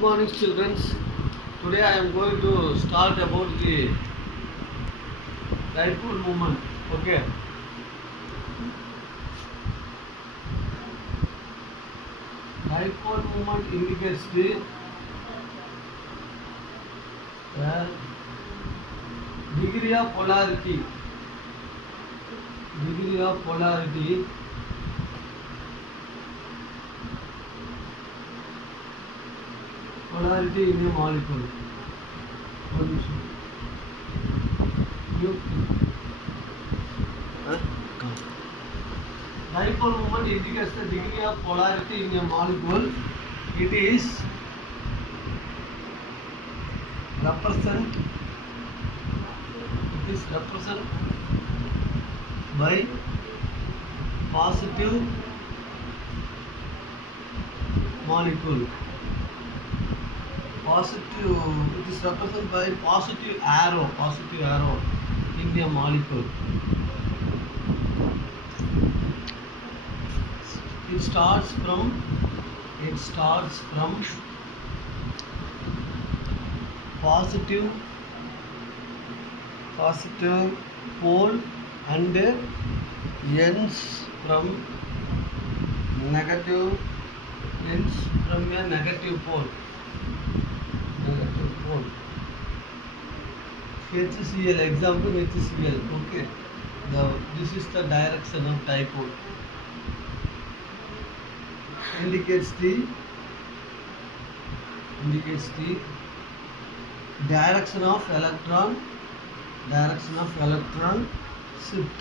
morning, children. Today I am going to start about the dipole moment. Okay. Dipole moment indicates the degree of polarity. Degree of polarity in a molecule. Dipole moment indicates the degree of polarity in a molecule. It is represented by positive molecule. It is represented by positive arrow in a molecule. It starts from positive pole and ends from a negative pole. HCl, example HCl. Okay. Now this is the direction of dipole. Indicates the direction of electron shift.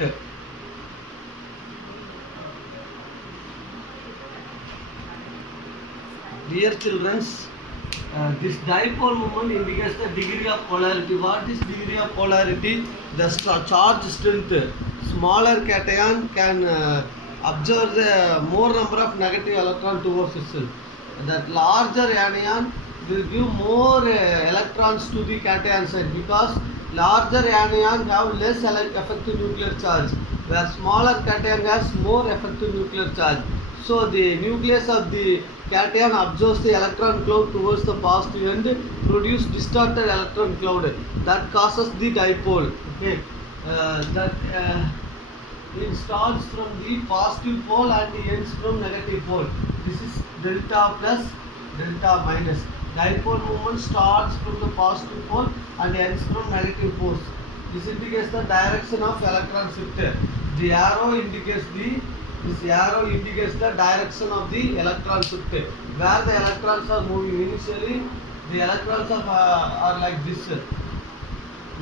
Dear children, this dipole moment indicates the degree of polarity. What is degree of polarity? The charge strength. Smaller cation can absorb the more number of negative electron towards itself. That larger anion will give more electrons to the cation side, because larger anion have less effective nuclear charge, where smaller cation has more effective nuclear charge. So the nucleus of the cation absorbs the electron cloud towards the positive end, produce distorted electron cloud that causes the dipole. Okay, it starts from the positive pole and ends from negative pole. This is delta plus, delta minus. Dipole moment starts from the positive pole and ends from negative poles. This indicates the direction of electron shift. The arrow indicates the direction of the electron shift. Where the electrons are moving initially, the electrons are like this,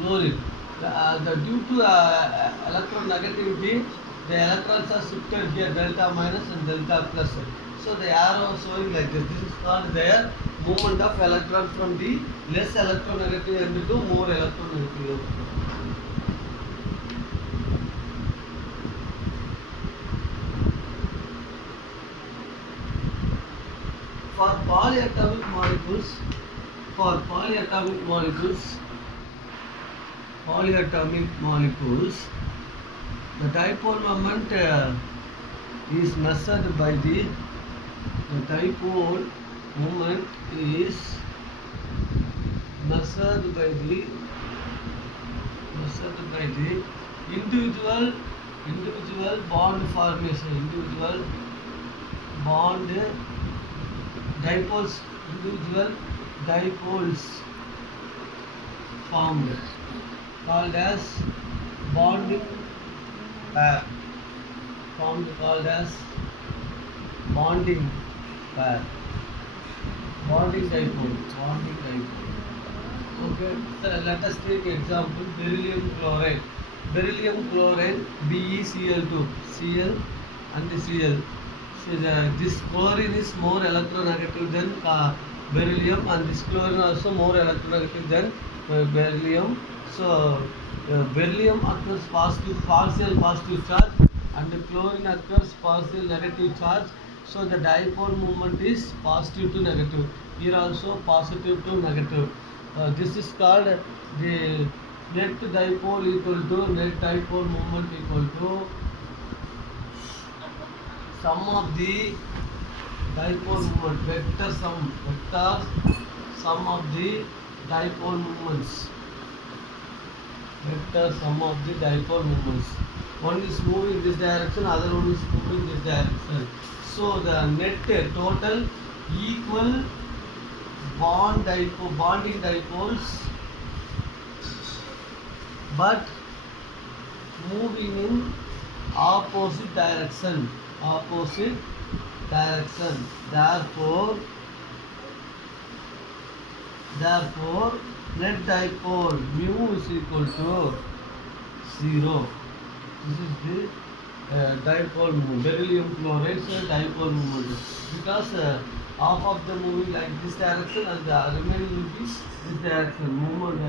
rolling. Due to electronegativity, the electrons are shifted here, delta minus and delta plus. So the arrow showing like this. This is called their movement of electron from the less electronegative end to more electronegative end. For polyatomic molecules, the dipole moment is measured by the dipole moment is measured by the individual bond formation, dipoles formed, called as bonding pair. Bonding dipole. Okay, so let us take example beryllium chloride, BeCl2, Cl and Cl. So this chlorine is more electronegative than beryllium, and this chlorine also more electronegative than beryllium. So beryllium occurs partial positive charge, and the chlorine occurs partial negative charge. So the dipole moment is positive to negative. Here also positive to negative. This is called the net dipole moment equal to sum of the dipole moment, vector sum of the dipole moments, vector sum of the dipole moments. One is moving this direction, other one is moving this direction. So the net total equal bonding dipoles, but moving in opposite direction. Therefore net dipole mu is equal to 0. This is the dipole moment, beryllium chloride dipole moment, because half of the moving like this direction and the remaining will be this direction. Moment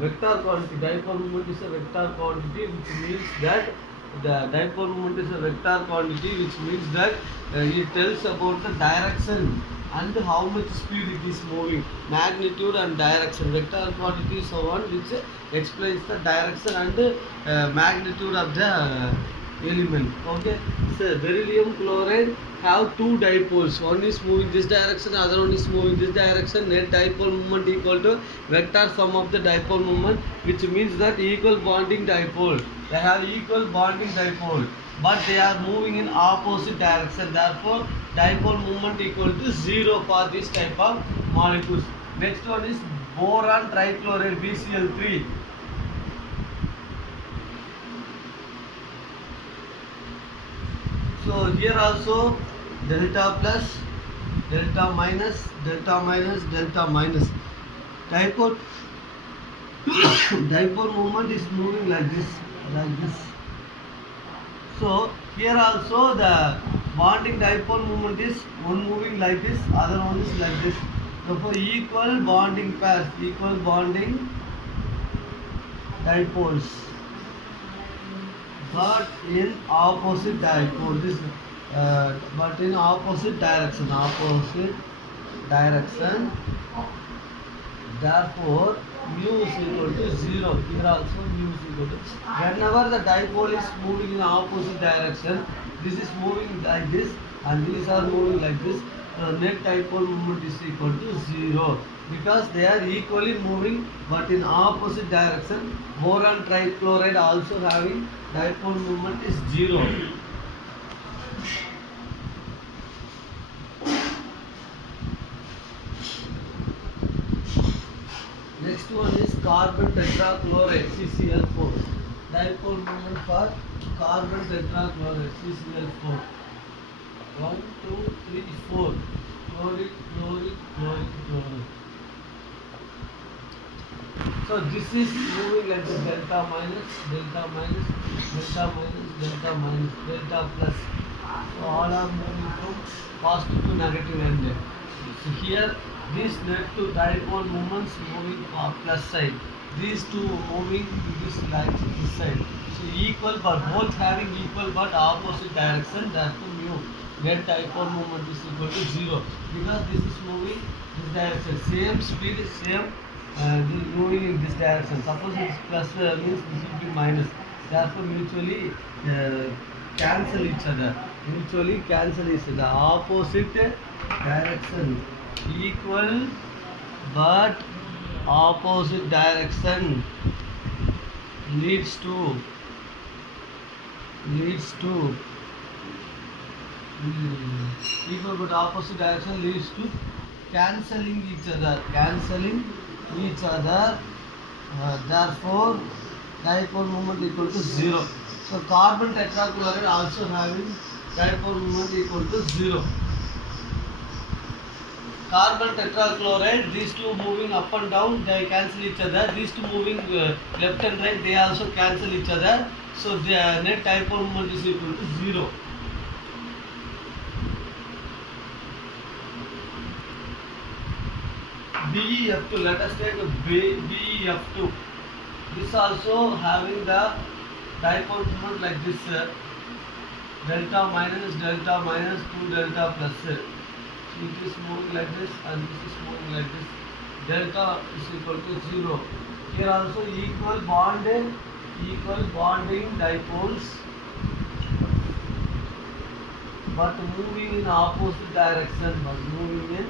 vector quantity, dipole moment is a vector quantity, which means that the dipole moment is a vector quantity, which means that it tells about the direction and how much speed it is moving, magnitude and direction. Vector quantity is one which explains the direction and magnitude of the element. Okay, so beryllium chloride have two dipoles. One is moving this direction, other one is moving this direction. Net dipole moment equal to vector sum of the dipole moment, which means that equal bonding dipole. They have equal bonding dipole, but they are moving in opposite direction. Therefore dipole moment equal to 0 for this type of molecules. Next one is boron trichloride, BCl3. So here also delta plus, delta minus, delta minus, delta minus. Dipole dipole moment is moving like this. So here also the bonding dipole moment is one moving like this, other one is like this. Therefore equal bonding pairs, equal bonding dipoles, but in opposite dipole. This but in opposite direction. Therefore mu is equal to 0. Here also mu is equal to, whenever the dipole is moving in opposite direction, this is moving like this and these are moving like this, net dipole moment is equal to 0, because they are equally moving but in opposite direction. Boron trichloride also having dipole moment is 0. Next one is carbon tetrachloride, CCl4. Dipole moment for carbon tetrachloride, CCl4. 1, 2, 3, 4. Chloride. So this is moving like the delta minus, delta minus, delta minus, delta minus, delta plus. So all are moving from positive to negative end. So here these net two dipole moments moving plus side. These two moving this side. So equal but both having equal but opposite direction. Therefore mu net dipole moment is equal to 0, because this is moving this direction. Same speed, same moving in this direction. Suppose it's plus means this will be minus. Therefore mutually cancel each other. Opposite direction. Equal but opposite direction leads to equal but opposite direction leads to cancelling each other. Therefore dipole moment equal to 0. So carbon tetrachloride also having dipole moment equal to 0. Carbon tetrachloride, these two moving up and down, they cancel each other. These two moving left and right, they also cancel each other. So the net dipole moment is equal to 0. BeF2, let us take BeF2. This also having the dipole moment like this, delta minus, 2 delta plus. So it is moving like this and this is moving like this. Delta is equal to 0. Here also equal bonding dipoles. but moving in opposite direction. But moving in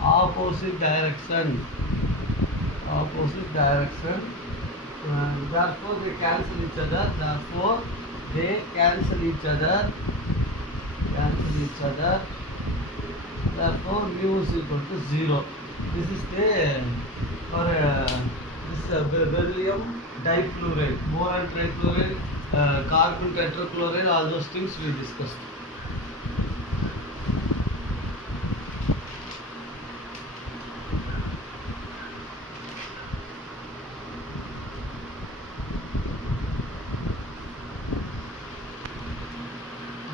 opposite direction. Opposite direction. Therefore, they cancel each other. Therefore, they cancel each other. Cancel each other. Therefore, mu is equal to 0. This is the for this beryllium difluoride, boron trifluoride, carbon tetrachloride, all those things we discussed.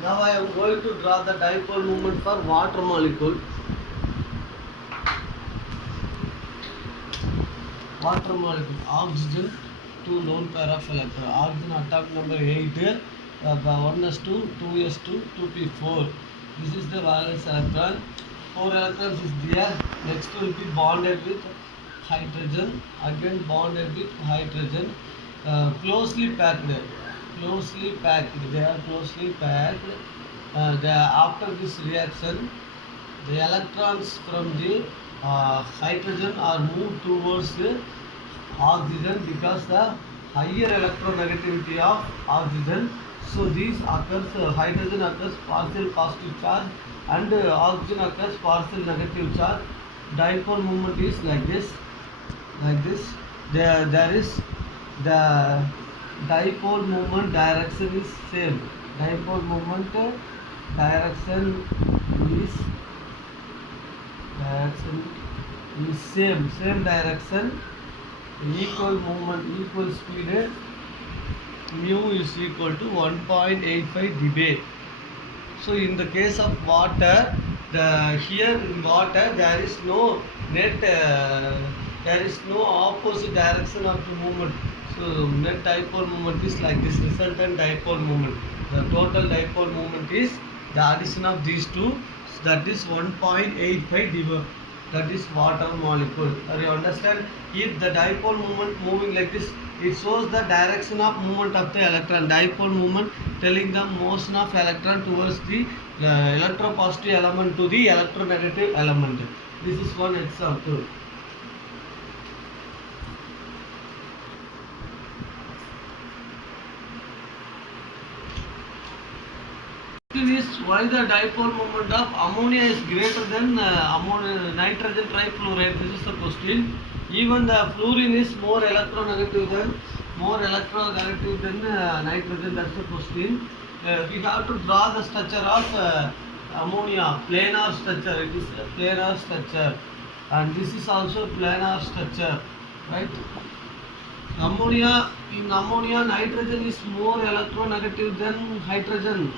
Now I am going to draw the dipole moment for water molecule. Water molecule, oxygen, 2 lone pair of electron. Oxygen atomic number 8, 1s2, 2s2, 2p4. This is the valence electron. 4 electrons is there. Next will be bonded with hydrogen. Again bonded with hydrogen. Closely packed. Closely packed. They are closely packed. After this reaction, the electrons from the hydrogen are moved towards the oxygen because the higher electronegativity of oxygen. So these occurs, hydrogen occurs partial positive charge and oxygen occurs partial negative charge. Dipole moment is like this. Like this. There is the dipole moment direction is same. Dipole moment direction is same direction, equal moment, equal speed. Mu is equal to 1.85 dBA. So in the case of water, here in water there is no net, there is no opposite direction of the movement. So net dipole moment is like this, resultant dipole moment. The total dipole moment is the addition of these two, that is 1.85 dBA. That is water molecule. You understand? If the dipole moment moving like this, it shows the direction of movement of the electron. Dipole moment telling the motion of electron towards the electropositive element to the electronegative element. This is one example. Is why the dipole moment of ammonia is greater than nitrogen trifluoride. This is the question. Even the fluorine is more electronegative than nitrogen. That's the question. We have to draw the structure of ammonia, planar structure. It is a planar structure, and this is also planar structure, right? In ammonia, nitrogen is more electronegative than hydrogen.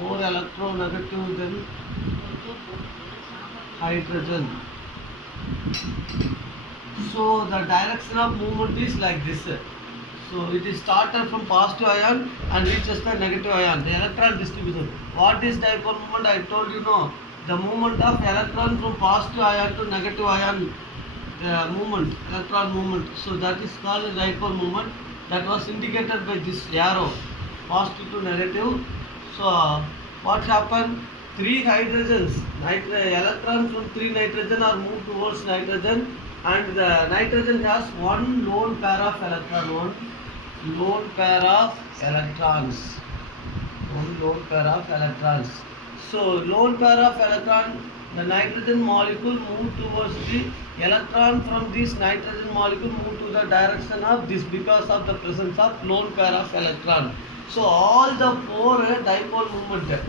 More electronegative than hydrogen. So the direction of movement is like this. So it is started from positive ion and reaches the negative ion. The electron distribution. What is dipole moment? I told you no. The movement of electron from positive ion to negative ion, the movement, electron movement. So that is called a dipole moment. That was indicated by this arrow, positive to negative. So what happened? 3 hydrogens, electrons from 3 nitrogen are moved towards nitrogen, and the nitrogen has one lone pair of electron, one lone pair of electrons. So lone pair of electron, the nitrogen molecule move towards the electron from this nitrogen molecule move to the direction of this because of the presence of lone pair of electron. So all the 4 dipole moment,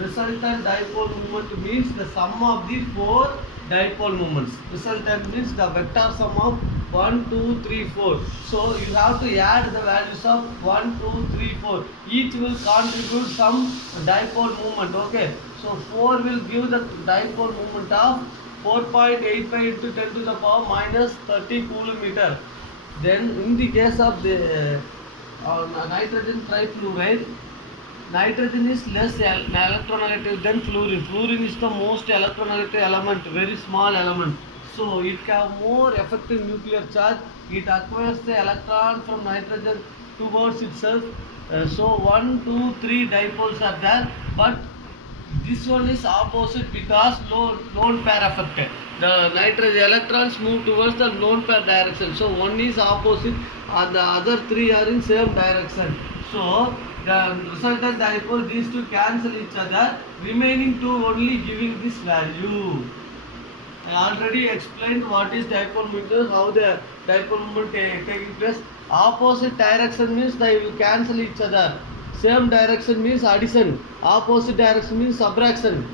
resultant dipole moment means the sum of the 4 dipole moments. Resultant means the vector sum of 1, 2, 3, 4. So you have to add the values of 1, 2, 3, 4. Each will contribute some dipole moment. Okay. So 4 will give the dipole moment of 4.85 into 10 to the power minus 30 coulometer. Then in the case of the nitrogen trifluoride, nitrogen is less electronegative than fluorine. Fluorine is the most electronegative element, very small element. So it have more effective nuclear charge. It acquires the electron from nitrogen towards itself. So 1, 2, 3 dipoles are there, but this one is opposite because lone pair effect. The nitrogen electrons move towards the lone pair direction. So one is opposite and the other three are in same direction. So the resultant dipole, these two cancel each other, remaining two only giving this value. I already explained what is dipole moment, how the dipole moment taking place. Opposite direction means they will cancel each other. Same direction means addition. Opposite direction means subtraction.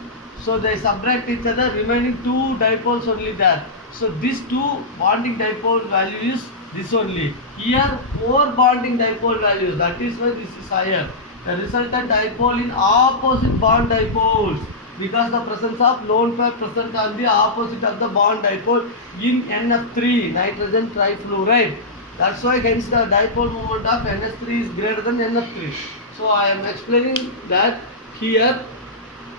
So they subtract each other, remaining two dipoles only there. So these two bonding dipole value is this only. Here 4 bonding dipole values. That is why this is higher. The resultant dipole in opposite bond dipoles, because the presence of lone pair present on the opposite of the bond dipole in NF3, nitrogen trifluoride. That's why hence the dipole moment of NH3 is greater than NF3. So I am explaining that here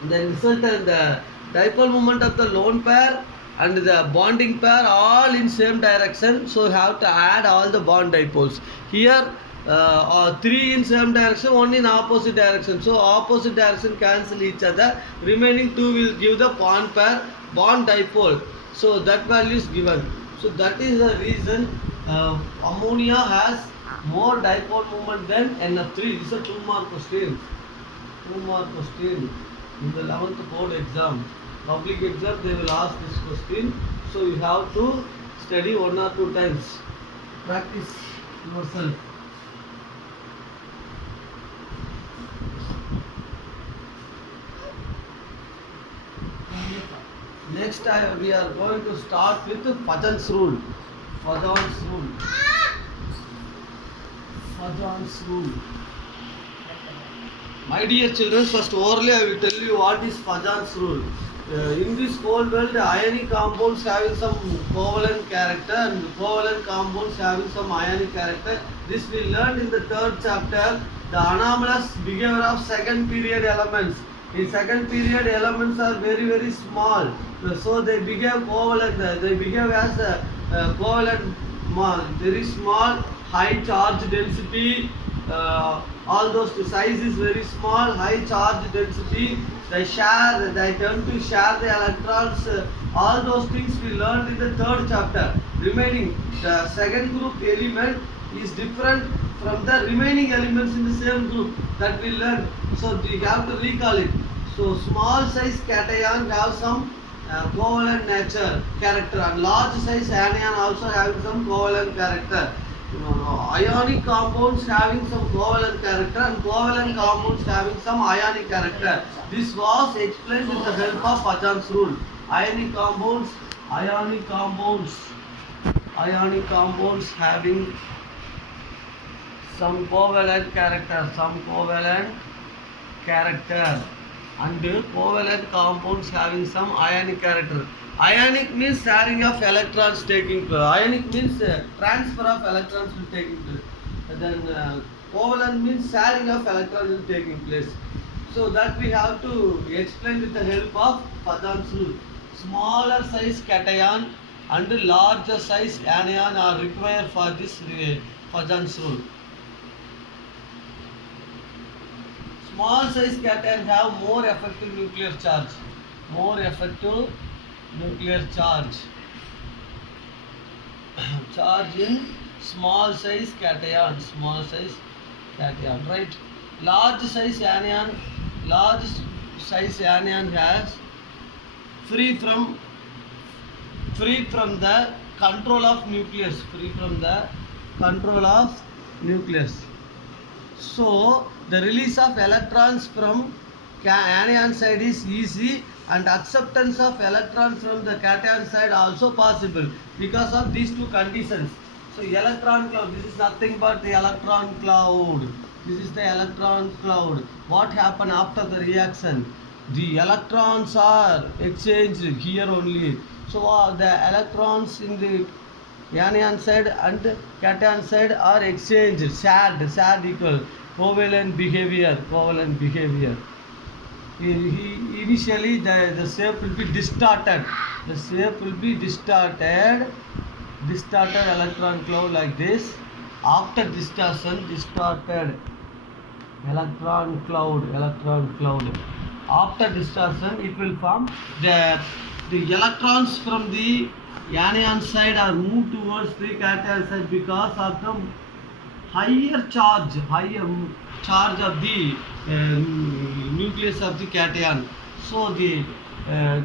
the resultant the dipole moment of the lone pair and the bonding pair all in same direction. So you have to add all the bond dipoles. Here 3 in same direction, 1 in opposite direction. So opposite direction cancel each other. Remaining 2 will give the bond pair, bond dipole. So that value is given. So that is the reason ammonia has more dipole moment than NF3. This is a 2 mark question. 2 mark question in the 11th board exam. Public exam they will ask this question. So you have to study 1 or 2 times. Practice yourself. Next we are going to start with Pajan's rule. Pajan's rule. Pajan's rule. My dear children, first orally I will tell you what is Pajan's rule. In this whole world, ionic compounds having some covalent character and covalent compounds having some ionic character. This we learned in the 3rd chapter, the anomalous behavior of second period elements. In second period, elements are very, very small. So they behave covalent. They behave as a covalent, very small, high charge density. All those size is very small, high charge density. They tend to share the electrons. All those things we learned in the 3rd chapter. Remaining, the second group element is different from the remaining elements in the same group that we learned. So we have to recall it. So small size cation have some covalent nature character, and large size anion also having some covalent character. Ionic compounds having some covalent character and covalent compounds having some ionic character. This was explained with the help of Pajan's rule. Ionic compounds having some covalent character, and covalent compounds having some ionic character. Ionic means sharing of electrons taking place. Ionic means transfer of electrons will taking place. And then covalent means sharing of electrons will taking place. So that we have to explain with the help of Pajan's rule. Smaller size cation and larger size anion are required for this Pajan's rule. Small size cation have more effective nuclear charge. Charge in small size cation, right? Large size anion has free from the control of nucleus. So the release of electrons from anion side is easy, and acceptance of electrons from the cation side also possible because of these two conditions. So electron cloud, this is nothing but the electron cloud. This is the electron cloud. What happened after the reaction? The electrons are exchanged here only. So the electrons in the anion side and cation side are exchanged, shared equal, covalent behavior. Initially the shape will be distorted. Distorted electron cloud like this. After distortion, distorted electron cloud. After distortion, it will form the electrons from the anion side are moved towards the cation side because of the higher charge of the nucleus of the cation. So the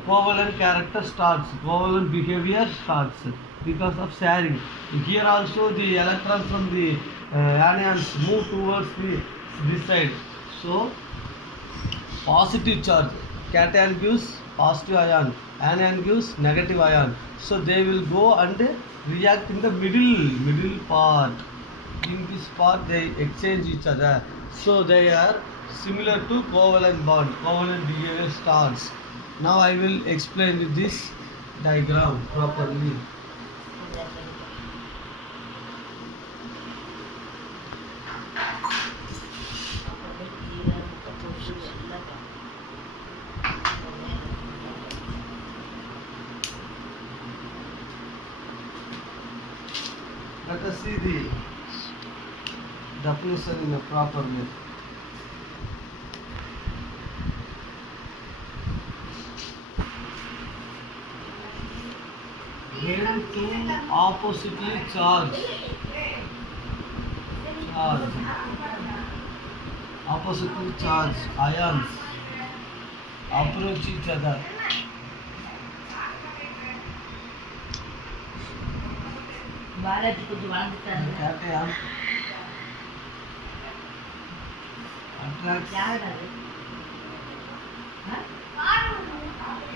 covalent character starts, covalent behavior starts because of sharing. Here also the electrons from the anions move towards this side. So positive charge, cation gives positive ion, anion gives negative ion. So they will go and react in the middle part. In this part they exchange each other. So they are similar to covalent bond. Covalent behavior starts. Now I will explain this diagram properly. Let us see the definition in a proper way. When two oppositely charged ions approach each other,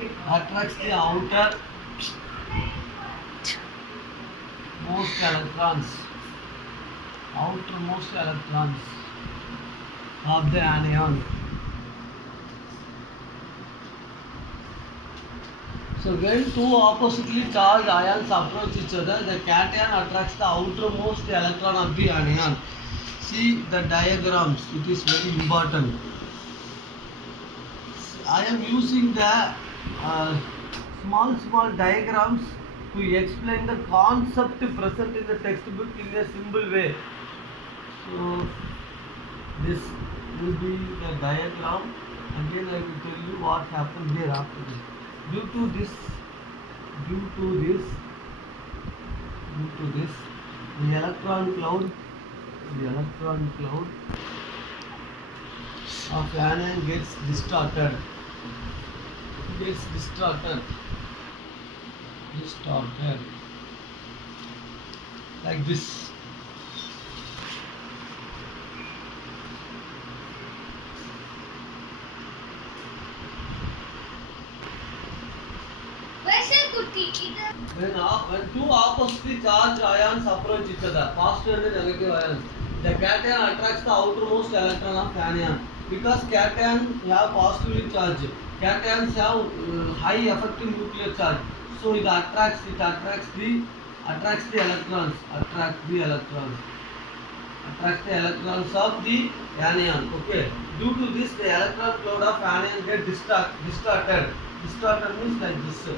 cation attracts the outermost electrons of the anion. So when two oppositely charged ions approach each other, the cation attracts the outermost electron of the anion. See the diagrams, it is very important. I am using the small diagrams to explain the concept present in the textbook in a simple way. So this will be the diagram. Again I will tell you what happened here after this. Due to this, the electron cloud of anion gets distorted, like this. When two oppositely charged ions approach each other, positive and negative ions, the cation attracts the outermost electron of anion. Because cations have positively charged, cations have high effective nuclear charge, so it attracts the electrons of the anion. Okay. Due to this, the electron cloud of anion get distorted. Distorted means like this.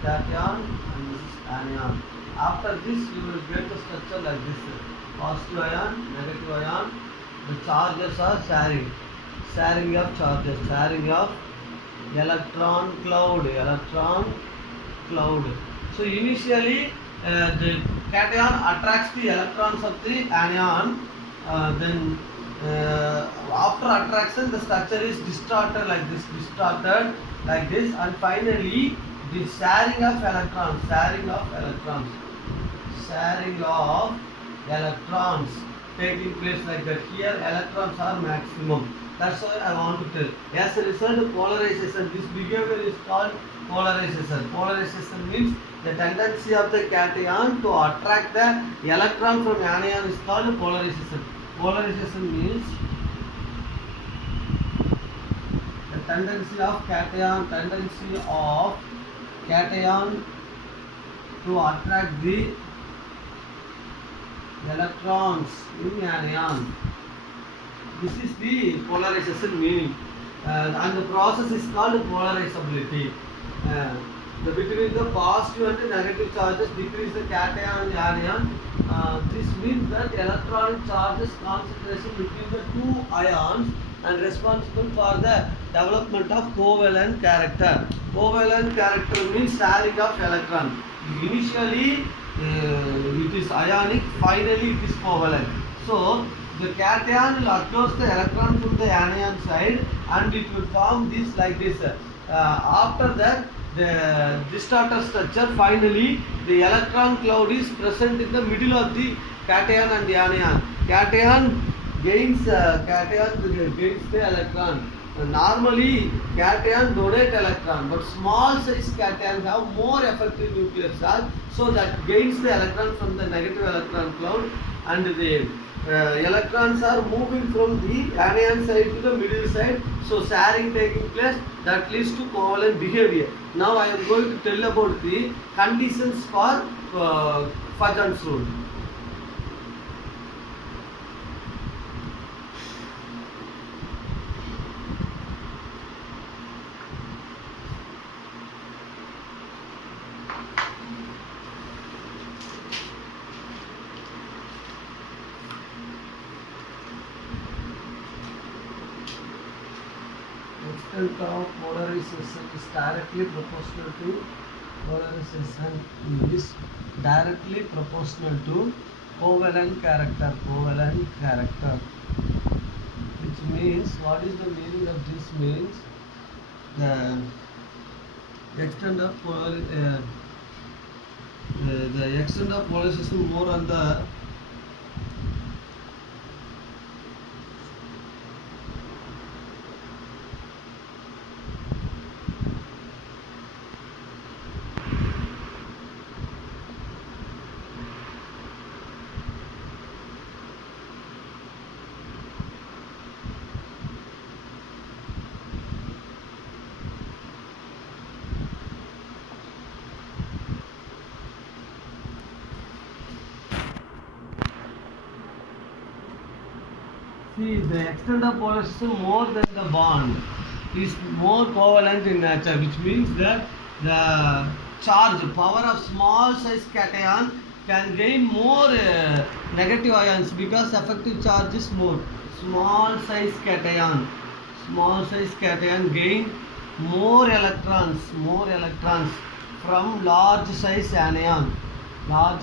Cation and this is anion. After this, you will get the structure like this: positive ion, negative ion. The charges are sharing of charges, sharing of electron cloud. So initially, the cation attracts the electrons of the anion. Then after attraction, the structure is distorted, and finally the sharing of electrons taking place like that. Here electrons are maximum. That's why I want to tell. As a result, polarization. This behavior is called polarization. Polarization means the tendency of the cation to attract the electron from anion is called polarization. Polarization means the tendency of cation to attract the electrons in anion. This is the polarization meaning, and the process is called polarizability. Between the positive and the negative charges decrease the cation and the anion. This means that electronic charges concentration between the two ions and responsible for the development of covalent character. Covalent character means sharing of electron. Initially it is ionic, finally it is covalent. So the cation will approach the electron from the anion side and it will form this like this. After that, this starter structure, finally the electron cloud is present in the middle of the cation and the anion. Cation gains the electron. Normally cation donate electron, but small size cation have more effective nuclear charge, so that gains the electron from the negative electron cloud, and the electrons are moving from the anion side to the middle side, so sharing taking place, that leads to covalent behavior. Now I am going to tell about the conditions for Fajans rule. Extent of polarization is directly proportional to covalent character. Which means, what is the meaning of this? Means the extent of the extent of polarization more on the the extent of polarization more than the bond is more covalent in nature, which means that the power of small size cation can gain more negative ions because effective charge is more. Small size cation gain more electrons from large size anion. That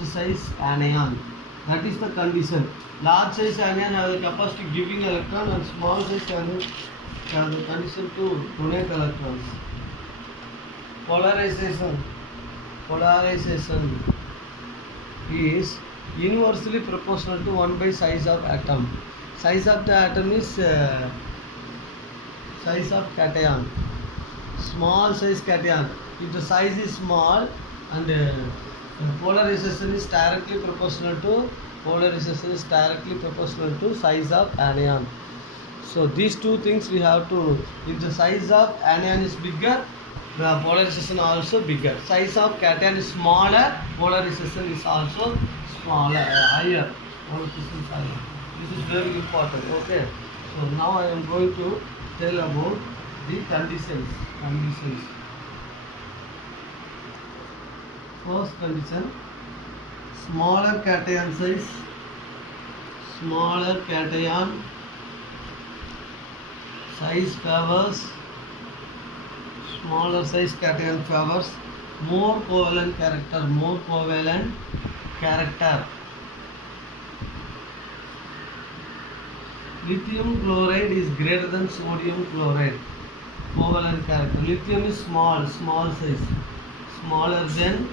is the condition. Large size anion has the capacity giving electron, and small size anion has the condition to donate electrons. Polarization is inversely proportional to 1 by size of atom. Size of the atom is size of cation. Small size cation, if the size is small, and polarization is directly proportional to size of anion. So these two things we have to, if the size of anion is bigger, the polarization also bigger. Size of cation is smaller, polarization is also smaller, higher. Polarization is higher. This is very important. Okay. So now I am going to tell about the conditions. First condition: smaller cation size, favors, smaller size cation favors more covalent character. Lithium chloride is greater than sodium chloride. Covalent character. Lithium is small size, smaller than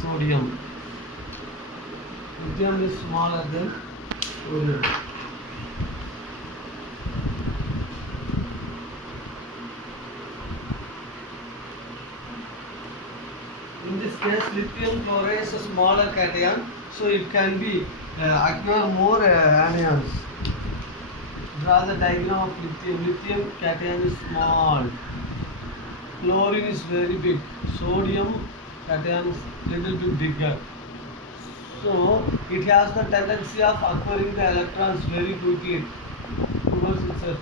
sodium. Lithium is smaller than sodium. In this case, lithium chloride is a smaller cation, so it can be acquire more anions. Draw the diagram of lithium. Lithium cation is small. Chlorine is very big. Sodium cation is little bit bigger. So it has the tendency of acquiring the electrons very quickly towards itself.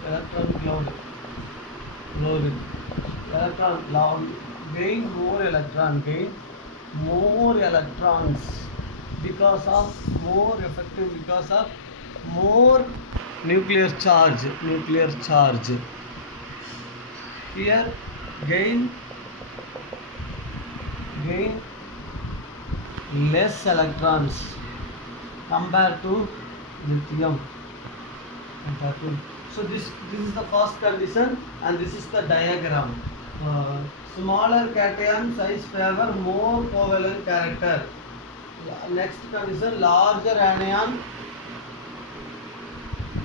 Electron cloud. Gain more electrons because of more effective, because of more nuclear charge. Here gain less electrons compared to lithium. So this is the first condition, and this is the diagram. Smaller cation size favor more covalent character. Next condition, larger anion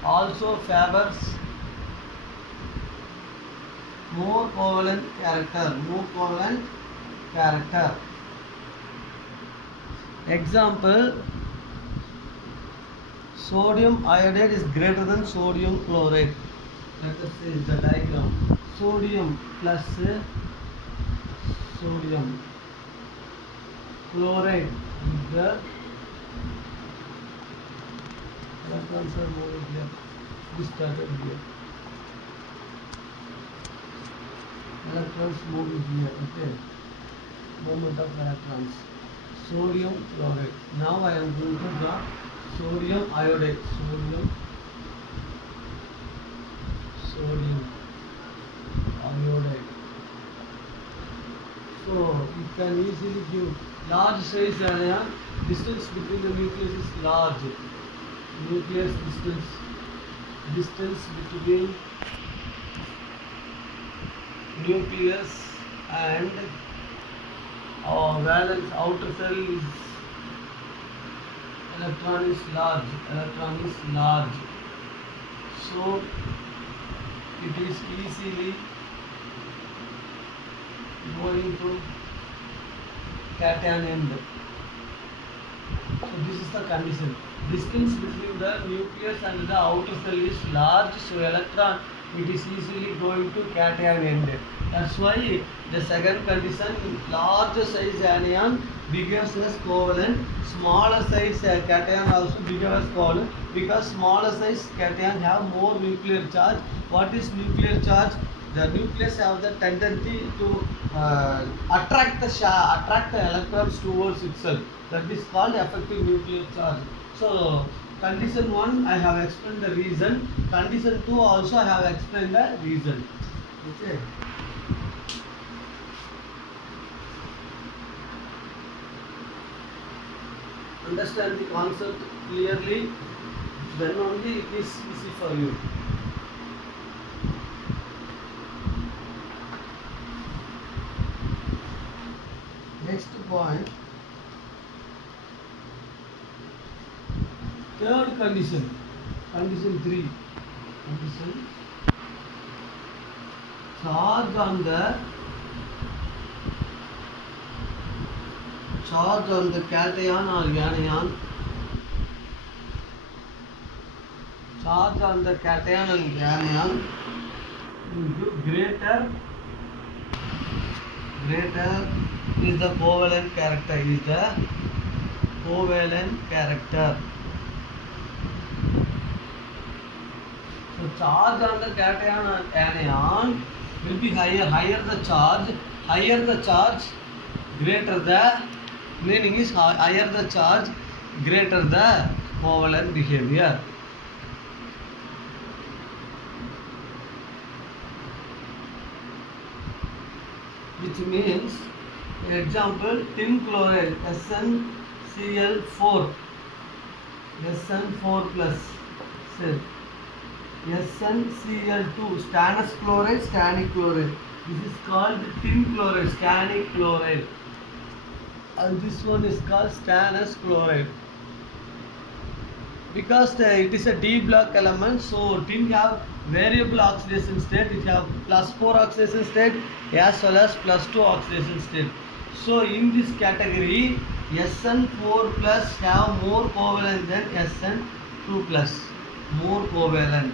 also favors more covalent character. Example, sodium iodide is greater than sodium chloride. Let us see the diagram. Sodium plus sodium chloride, the electrons are moving here. This started here. Electrons moving here. Okay. Movement of electrons. Sodium chloride. Now I am going to draw sodium iodide. Sodium iodide. So you can easily give large size anion. Distance between the nucleus is large. Nucleus distance between nucleus and valence outer cell is electron is large. So it is easily going to cation end. So this is the condition. Distance between the nucleus and the outer cell is large, so electron it is easily going to cation end. That's why the second condition, larger size anion behaves as covalent, smaller size cation also behaves as covalent, because smaller size cation have more nuclear charge. What is nuclear charge? The nucleus have the tendency to attract the electrons towards itself. That is called effective nuclear charge. So condition 1 I have explained the reason. Condition 2 also I have explained the reason. Okay. Understand the concept clearly, then only it is easy for you. Next point, third condition, condition 3. Charge on the cation or anion. Charge on the cation and anion greater is the covalent character. So charge on the cation and anion will be higher the charge, greater the, meaning is higher the charge, greater the covalent behavior. Which means, example, tin chloride SnCl4 plus SnCl2 stannous chloride, stannic chloride. This is called tin chloride, stannic chloride, and this one is called stannous chloride. Because it is a D block element, so tin have variable oxidation state. It have +4 oxidation state as well as +2 oxidation state. So in this category, SN4 plus have more covalent than SN2 plus, more covalent.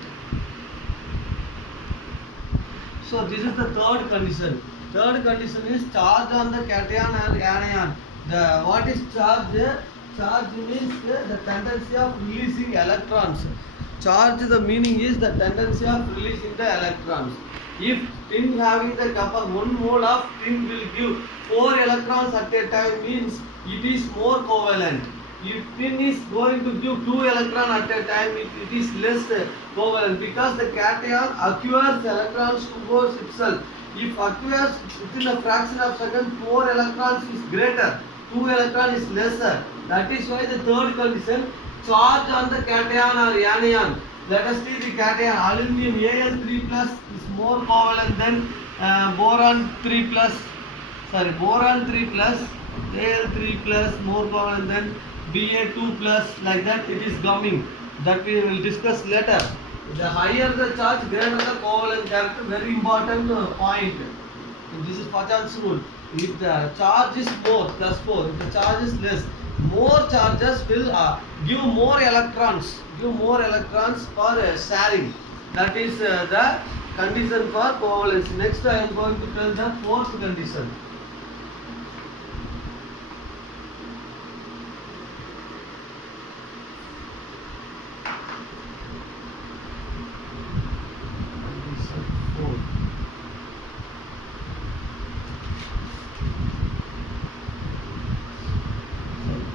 So this is the third condition. Third condition is charge on the cation and anion. What is charge? Charge means the tendency of releasing electrons. Charge, the meaning is the tendency of releasing the electrons. If tin having the copper, 1 mole of tin will give 4 electrons at a time, means it is more covalent. If pin is going to give 2 electron at a time, it is less covalent because the cation acquires electrons towards itself. If acquires within a fraction of second, 4 electrons is greater, 2 electron is lesser. That is why the third condition, charge on the cation or anion. Let us see the cation. Aluminum Al3 plus is more covalent than boron 3 plus. Boron 3 plus, Al3 plus more covalent than Ba2 plus, like that it is coming. That we will discuss later. The higher the charge, greater the covalent character. Very important point. This is Pachan's rule. If the charge is more, plus 4. If the charge is less, more charges will give more electrons. Give more electrons for sharing. That is the condition for covalence. Next, I am going to tell the fourth condition.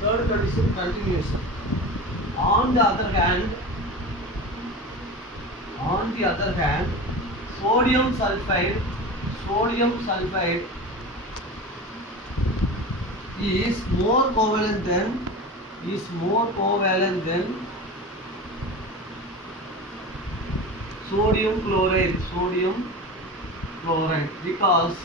Third condition continues. On the other hand, sodium sulfide is more covalent than sodium chloride because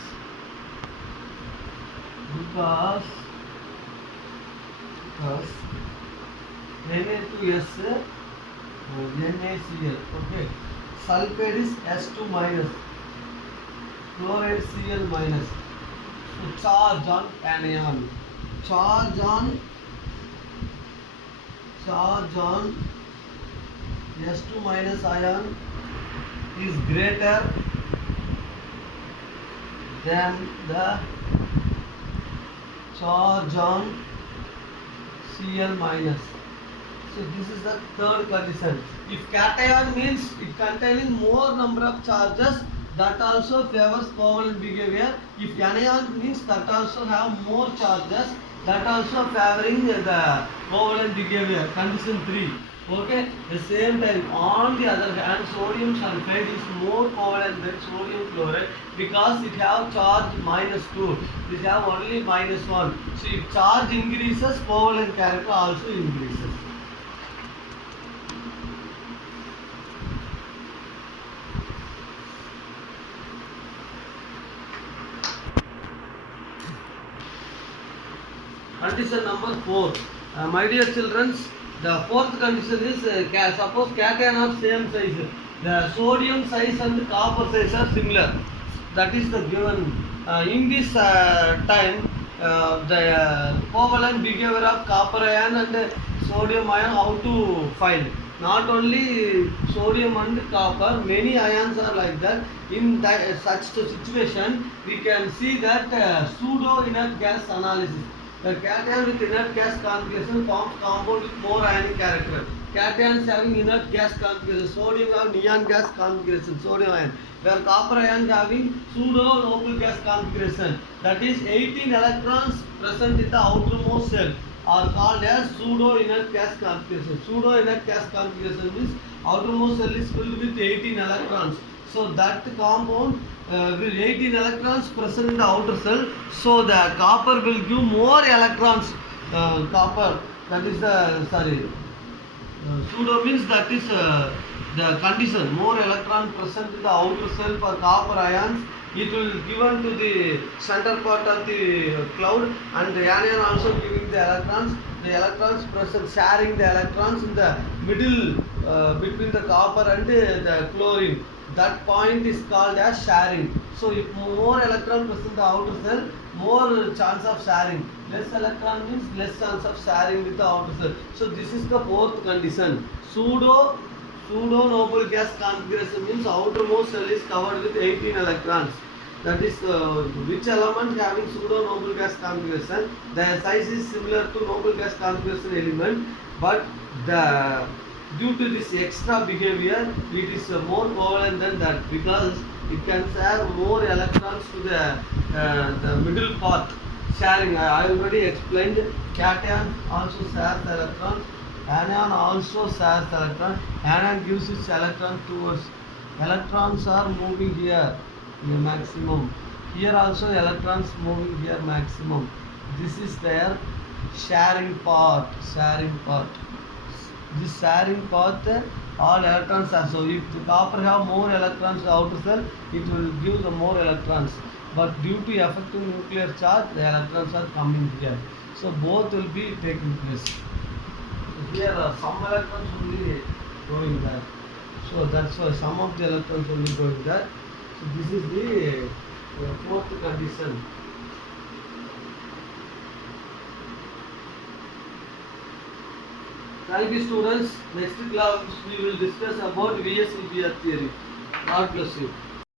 Na2S NaCl. Okay, sulfate is S2 minus, chloride Cl minus. So charge on anion, charge on S2 minus ion is greater than the charge on Cl minus. So this is the third condition. If cation means it containing more number of charges, that also favors covalent behavior. If anion means that also have more charges, that also favoring the covalent behavior. Condition 3. Okay. The same time, on the other hand, sodium sulfide is more covalent than sodium chloride because it have charge -2. It have only -1. So if charge increases, covalent character also increases. Condition number 4. My dear children, the fourth condition is suppose cation of same size. The sodium size and copper size are similar. That is the given. In this time, the covalent behavior of copper ion and sodium ion, how to find? Not only sodium and copper, many ions are like that. In that, such situation, we can see that pseudo inert gas analysis. The cation with inert gas configuration forms compound with more ionic character. Cations having inert gas configuration, sodium have neon gas configuration, sodium ion. Where copper ion having pseudo noble gas configuration. That is 18 electrons present in the outermost shell are called as pseudo inert gas configuration. Pseudo inert gas configuration means outermost shell is filled with 18 electrons. So that compound with 18 electrons present in the outer shell, so the copper will give more electrons. Copper, that is the pseudo means that is the condition, more electron present in the outer shell for copper ions. It will given to the center part of the cloud, and the anion also giving the electrons. The electrons present sharing the electrons in the middle between the copper and the chlorine. That point is called as sharing. So if more electron present in the outer shell, more chance of sharing. Less electron means less chance of sharing with the outer shell. So this is the fourth condition. Pseudo noble gas configuration means outermost shell is covered with 18 electrons. That is which element having pseudo noble gas configuration, the size is similar to noble gas configuration element, but due to this extra behavior, it is more covalent than that because it can share more electrons to the middle path. sharing. I already explained. Cation also shares electrons. Anion also shares electron. Anion gives its electron towards. Electrons are moving here, the maximum. Here also electrons moving here maximum. This is their sharing part. Sharing part. This sharing path, all electrons are, so if the copper have more electrons outer cell, it will give the more electrons, but due to effective nuclear charge the electrons are coming here, so both will be taking place. Here some electrons only going there, so that's why some of the electrons only going there. So this is the fourth condition. Thank you, students. Next class we will discuss about VSEPR theory. God bless you.